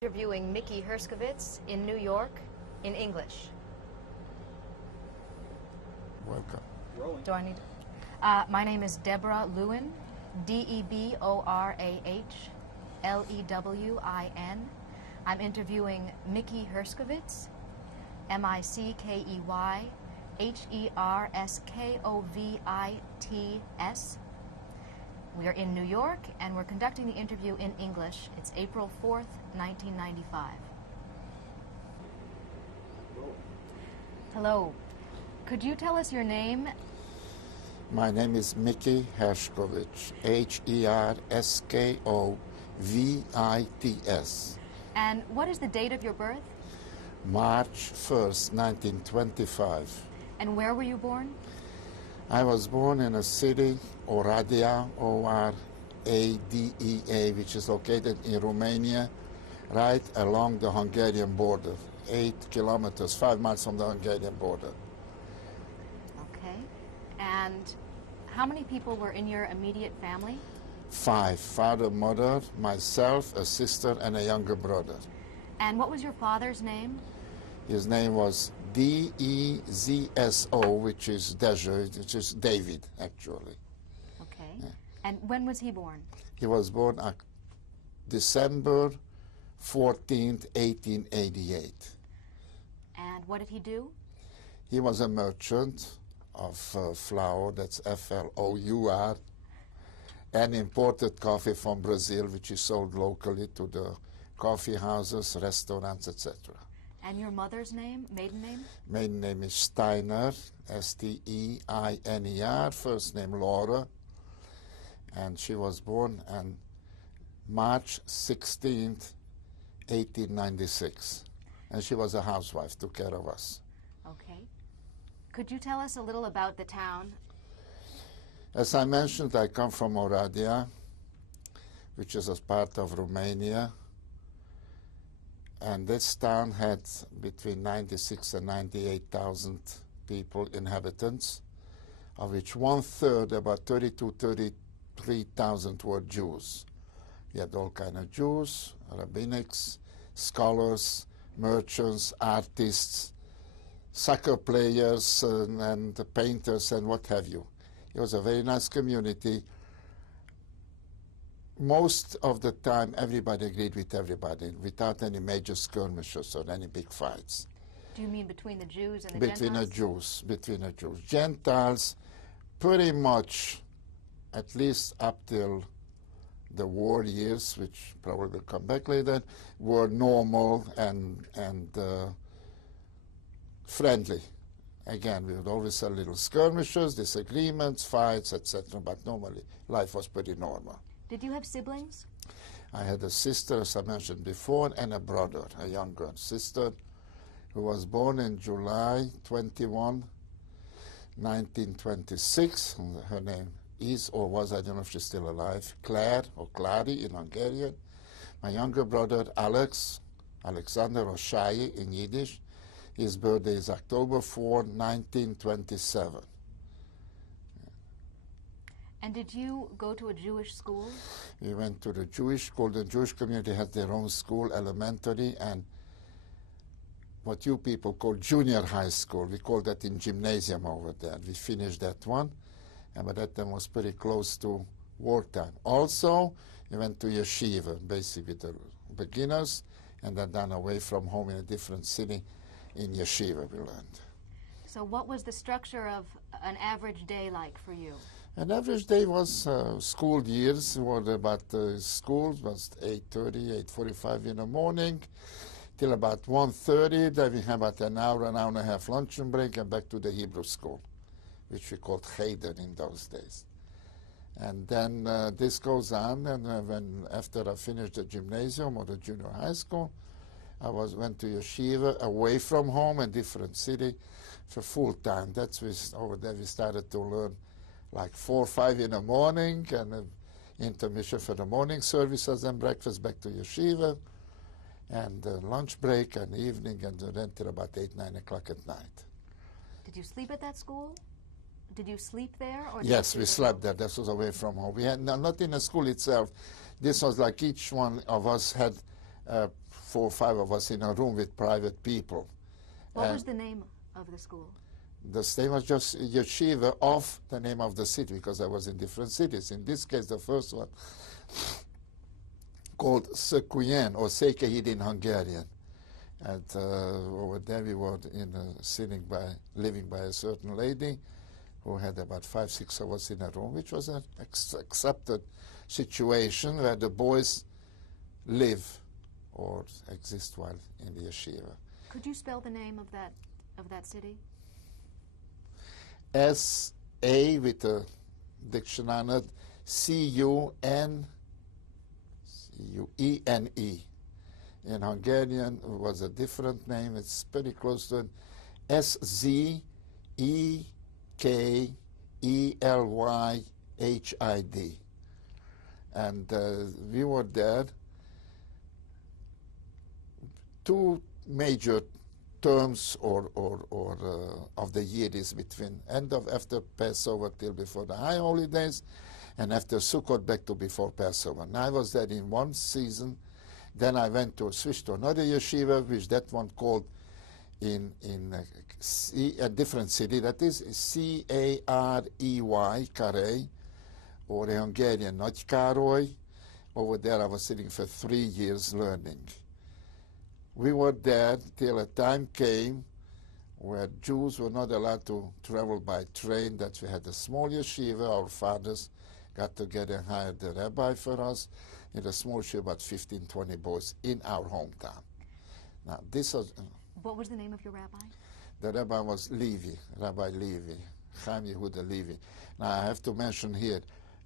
Interviewing Mickey Herskovits in New York in English. Welcome. Do I need to? My name is Deborah Lewin, Deborah-Lewin. I'm interviewing Mickey Herskovits, Mickeyherskovits. We are in New York, and we're conducting the interview in English. It's April 4th, 1995. Hello. Could you tell us your name? My name is Mickey Herskovits, Herskovits. And what is the date of your birth? March 1st, 1925. And where were you born? I was born in a city, Oradea, O-R-A-D-E-A, which is located in Romania, right along the Hungarian border, 8 kilometers, 5 miles from the Hungarian border. Okay. And how many people were in your immediate family? 5, father, mother, myself, a sister, and a younger brother. And what was your father's name? His name was D-E-Z-S-O, which is Deja, which is David, actually. Okay. Yeah. And when was he born? He was born on December 14th, 1888. And what did he do? He was a merchant of flour, that's F-L-O-U-R, and imported coffee from Brazil, which he sold locally to the coffee houses, restaurants, etc. And your mother's name, maiden name? Maiden name is Steiner, S-T-E-I-N-E-R, first name Laura, and she was born on March 16th, 1896. And she was a housewife, took care of us. Okay. Could you tell us a little about the town? As I mentioned, I come from Oradea, which is a part of Romania. And this town had between 96 and 98,000 people, inhabitants, of which 1/3, about 33,000 were Jews. We had all kinds of Jews, rabbinics, scholars, merchants, artists, soccer players, and painters, and what have you. It was a very nice community. Most of the time, everybody agreed with everybody, without any major skirmishes or any big fights. Do you mean between the Jews and the Between Gentiles? Between the Jews. Gentiles, pretty much, at least up till the war years, which probably will come back later, were normal and friendly. Again, we would always have little skirmishes, disagreements, fights, etc., but normally life was pretty normal. Did you have siblings? I had a sister, as I mentioned before, and a brother, a younger sister, who was born in July 21, 1926. Her name is, or was, I don't know if she's still alive, Claire, or Clary in Hungarian. My younger brother, Alexander, or Shai in Yiddish. His birthday is October 4, 1927. And did you go to a Jewish school? We went to the Jewish school. The Jewish community has their own school, elementary, and what you people call junior high school. We call that in gymnasium over there. We finished that one, and by that time was pretty close to wartime. Also, we went to yeshiva, basically the beginners, and then away from home in a different city in yeshiva we learned. So what was the structure of an average day like for you? An average day was school years, were about school was 8:30, 8:45 in the morning, till about 1:30. Then we had about an hour and a half luncheon break, and back to the Hebrew school, which we called Cheder in those days. And then this goes on, and after I finished the gymnasium or the junior high school, I went to yeshiva away from home, a different city, for full time. Over there we started to learn like 4 or 5 in the morning, and intermission for the morning services and breakfast, back to yeshiva, and lunch break and evening, and then till about 8, 9 o'clock at night. Did you sleep at that school? Did you sleep there? Or Yes, we slept there. This was away from home. We had not in the school itself. This was like each one of us had 4 or 5 of us in a room with private people. What was the name of the school? The name was just yeshiva of the name of the city, because I was in different cities. In this case, the first one called Szekuyen, or Székely in Hungarian. And over there we were living by a certain lady who had about 5, 6 of us in a room, which was an accepted situation where the boys live or exist while in the yeshiva. Could you spell the name of that city? S-A with a dictionary, C-U-N-E-N-E. In Hungarian it was a different name. It's pretty close to it. S-Z-E-K-E-L-Y-H-I-D. And we were there. 2 major terms of the year is between after Passover till before the high holidays, and after Sukkot back to before Passover. And I was there in one season. Then I switched to another yeshiva, which that one called in a different city. That is C-A-R-E-Y, Karey, or a Hungarian Nagy Károly. Over there I was sitting for 3 years learning. We were there till a time came where Jews were not allowed to travel by train, that we had a small yeshiva. Our fathers got together and hired a rabbi for us in a small yeshiva, about 15, 20 boys in our hometown. Now, this was... What was the name of your rabbi? The rabbi was Levi, Rabbi Levi, Chaim Yehuda Levi. Now, I have to mention here,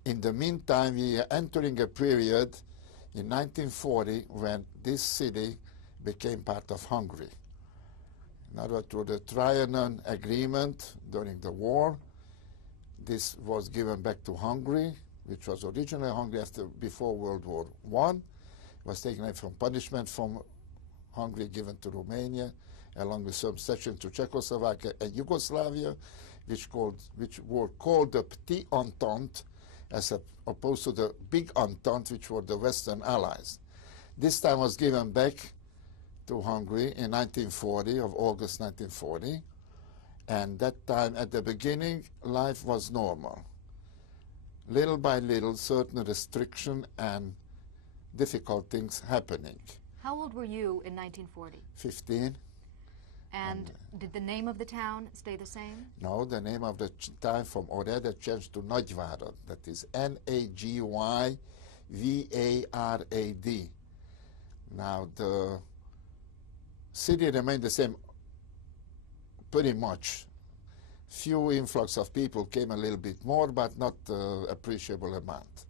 in the meantime, we are entering a period in 1940 when this city became part of Hungary. In other words, through the Trianon Agreement during the war, this was given back to Hungary, which was originally Hungary before World War I. It was taken away from punishment from Hungary, given to Romania, along with some section to Czechoslovakia and Yugoslavia, which were called the Petit Entente, as opposed to the Big Entente, which were the Western Allies. This time was given back to Hungary in 1940, of August 1940, and that time, at the beginning, life was normal. Little by little, certain restriction and difficult things happening. How old were you in 1940? 15. And did the name of the town stay the same? No, the name of the town from Oreda changed to Nagyvárad. That is N-A-G-Y-V-A-R-A-D. Now, the city remained the same pretty much. Few influx of people came a little bit more, but not appreciable amount.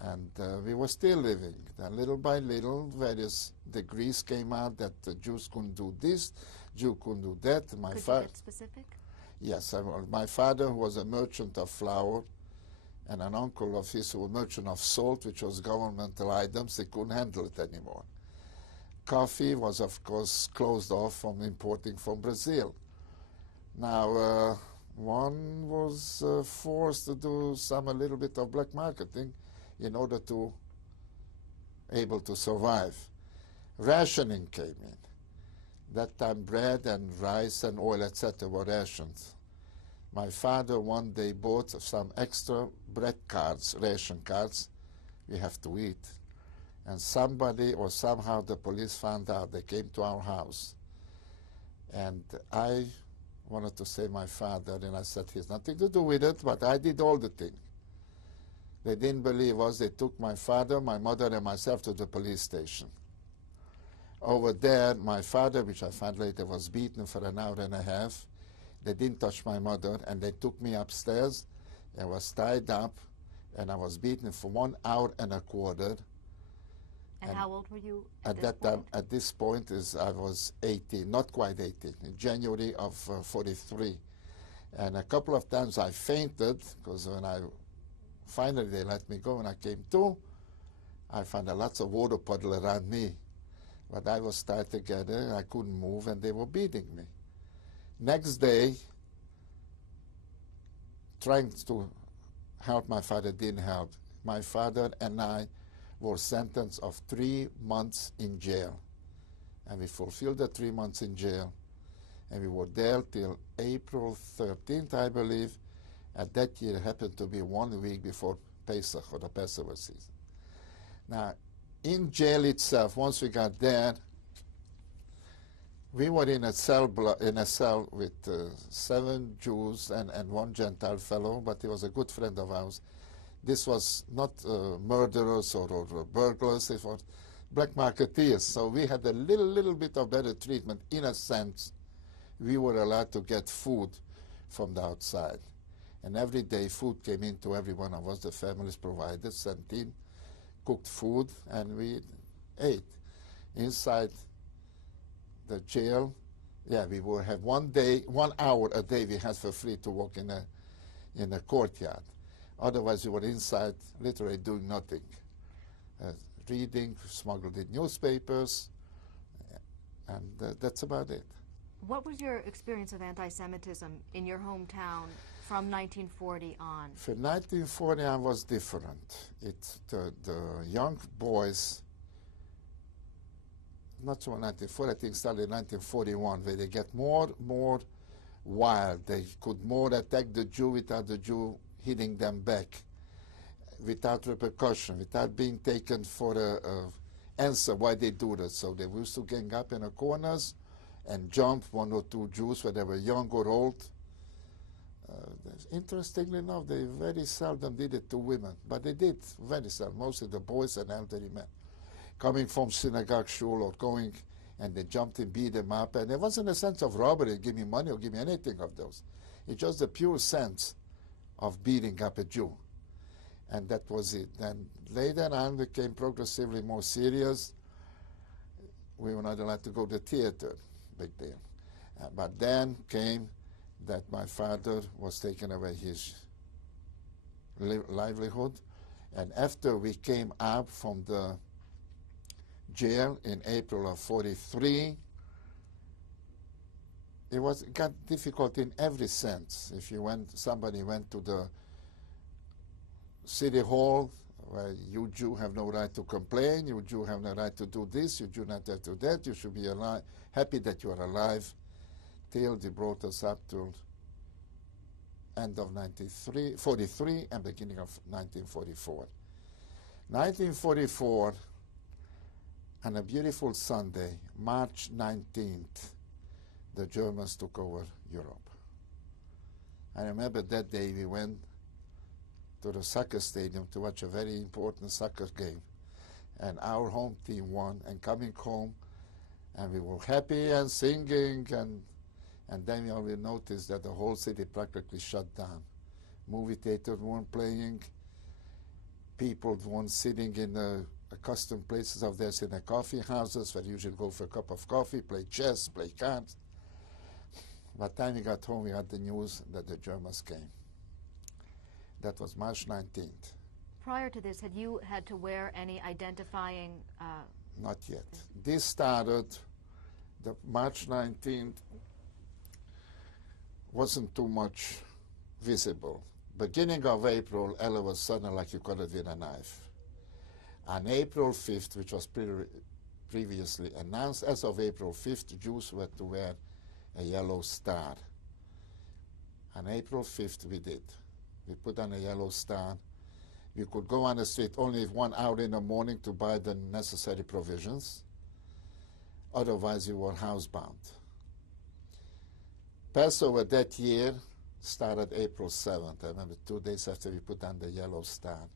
And we were still living. Then little by little, various degrees came out that the Jews couldn't do this, Jew couldn't do that. Could you get specific? Yes, my father, who was a merchant of flour, and an uncle of his who was a merchant of salt, which was governmental items, they couldn't handle it anymore. Coffee was, of course, closed off from importing from Brazil. Now, one was forced to do a little bit of black marketing in order to able to survive. Rationing came in. That time bread and rice and oil, etc. were rations. My father one day bought some extra bread cards, ration cards. We have to eat. And somebody or somehow the police found out. They came to our house. And I wanted to save my father, and I said, he has nothing to do with it, but I did all the thing. They didn't believe us. They took my father, my mother, and myself to the police station. Over there, my father, which I found later, was beaten for an hour and a half. They didn't touch my mother, and they took me upstairs. I was tied up, and I was beaten for 1 hour and a quarter. And how old were you at that time? At this point, I was 18, not quite 18, in January of 43. And a couple of times I fainted, because when finally they let me go, and I came to, I found lots of water puddle around me. But I was tied together, I couldn't move, and they were beating me. Next day, trying to help my father didn't help. My father and I were sentenced of 3 months in jail. And we fulfilled the 3 months in jail. And we were there till April 13th, I believe. And that year happened to be 1 week before Pesach, or the Passover season. Now, in jail itself, once we got there, we were in a cell with 7 Jews and 1 Gentile fellow, but he was a good friend of ours. This was not murderers or burglars, it was black marketeers. So we had a little bit of better treatment. In a sense, we were allowed to get food from the outside. And every day food came in to every one of us. The families provided, sent in, cooked food, and we ate. Inside the jail, yeah, we would have 1 hour a day we had for free to walk in a courtyard. Otherwise, we were inside literally doing nothing. Reading, smuggled in newspapers, and that's about it. What was your experience of anti-Semitism in your hometown from 1940 on? For 1940 on was different. The young boys, not so 1940, I think started in 1941, where they get more wild. They could more attack the Jew without the Jew hitting them back, without repercussion, without being taken for an answer why they do that. So they used to gang up in the corners and jump 1 or 2 Jews, whether they were young or old. Interestingly enough, they very seldom did it to women, but they did very seldom, mostly the boys and elderly men. Coming from synagogue shul or going, and they jumped and beat them up. And it wasn't a sense of robbery, give me money or give me anything of those. It's just the pure sense of beating up a Jew. And that was it. And later on, it became progressively more serious. We were not allowed to go to the theater, big deal. But then came that my father was taking away his livelihood. And after we came out from the jail in April of 43, it got difficult in every sense. If somebody went to the city hall, where you Jew have no right to complain, you Jew have no right to do this, you Jew not to do that, you should be alive, happy that you are alive, till they brought us up to end of 1943 and beginning of 1944. 1944, on a beautiful Sunday, March 19th, the Germans took over Europe. I remember that day we went to the soccer stadium to watch a very important soccer game. And our home team won, and coming home, and we were happy and singing, and then we only noticed that the whole city practically shut down. Movie theaters weren't playing, people weren't sitting in the accustomed places of theirs in the coffee houses where you usually go for a cup of coffee, play chess, play cards. By the time we got home, we had the news that the Germans came. That was March 19th. Prior to this, had you had to wear any identifying? Not yet. This started, the March 19th wasn't too much visible. Beginning of April, all of a sudden, like you cut it with a knife. On April 5th, which was previously announced, as of April 5th, Jews were to wear a yellow star. On April 5th, we did. We put on a yellow star. You could go on the street only 1 hour in the morning to buy the necessary provisions. Otherwise, you were housebound. Passover that year started April 7th. I remember 2 days after we put on the yellow star.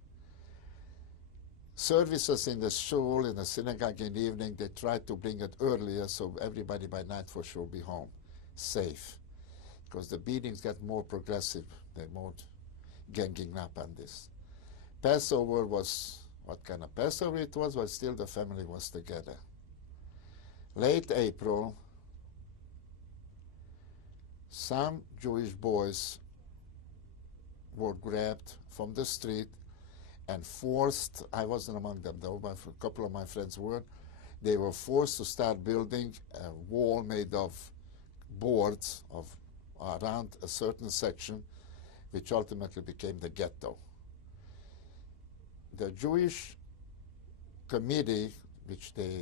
Services in the shul, in the synagogue in the evening, they tried to bring it earlier so everybody by night for sure be home, safe. Because the beatings got more progressive. They're more ganging up on this. Passover was, what kind of Passover it was, but still the family was together. Late April, some Jewish boys were grabbed from the street and forced, I wasn't among them though, but a couple of my friends were, they were forced to start building a wall made of boards around a certain section, which ultimately became the ghetto. The Jewish committee, which they